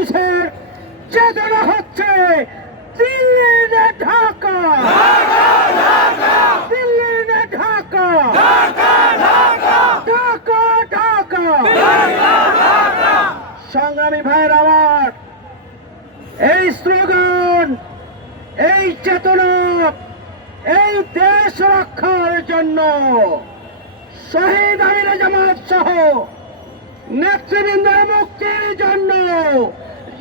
মানুষের চেতনা হচ্ছে দিল্লি না ঢাকা, দিল্লি না ঢাকা, ঢাকা ঢাকা। সংগ্রামী ভাইয়ের আমার এই স্লোগান, এই চেতনা, এই দেশ রক্ষার জন্য শহীদ আমির জামাত সহ নেতৃবৃন্দের মুক্তির জন্য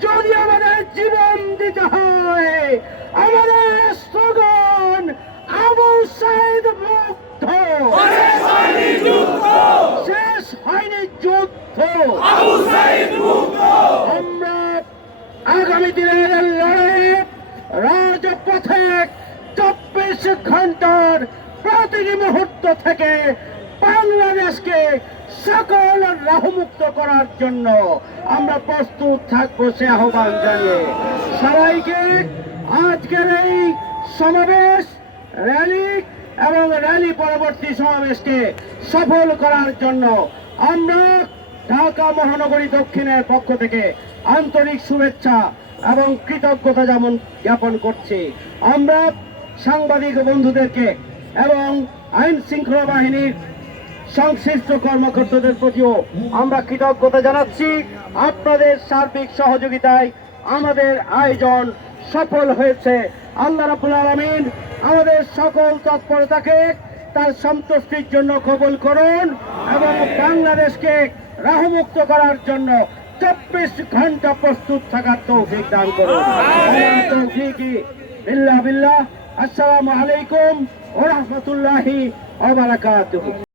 যদি আমাদের জীবন দিতে হয়, আমাদের স্লোগান আবু সাইদ মুক্ত, শেষ হয়নি যুদ্ধ। আমরা আগামী দিনের লড়াইয়ে রাজপথে 24 ঘন্টার প্রতিটি মুহূর্ত থেকে বাংলাদেশকে সকল রাহুমুক্ত করার জন্য আমরা প্রস্তুত থাকবো সে আহ্বান জানিয়ে সবাইকে আজকের এই সমাবেশ, র্যালি এবং র্যালি পরবর্তী সমাবেশকে সফল করার জন্য আমরা ঢাকা মহানগরী দক্ষিণের পক্ষ থেকে আন্তরিক শুভেচ্ছা এবং কৃতজ্ঞতা জ্ঞাপন করছি। আমরা সাংবাদিক বন্ধুদেরকে এবং আইন শৃঙ্খলা বাহিনীর সংশ্লিষ্ট কর্মকর্তাদের প্রতিও আমরা কৃতজ্ঞতা জানাচ্ছি। আপনাদের সার্বিক সহযোগিতায় আমাদের আয়োজন সফল হয়েছে। আল্লাহ রাব্বুল আলামিন আমাদের সকল তৎপরতাকে তার সন্তুষ্টির জন্য কবুল করুন এবং বাংলাদেশকে রাহুমুক্ত করার জন্য 24 ঘন্টা প্রস্তুত থাকার তৌফিক দান করুন। আসসালামু আলাইকুম ওয়া রাহমাতুল্লাহি ওয়া বারাকাতুহু।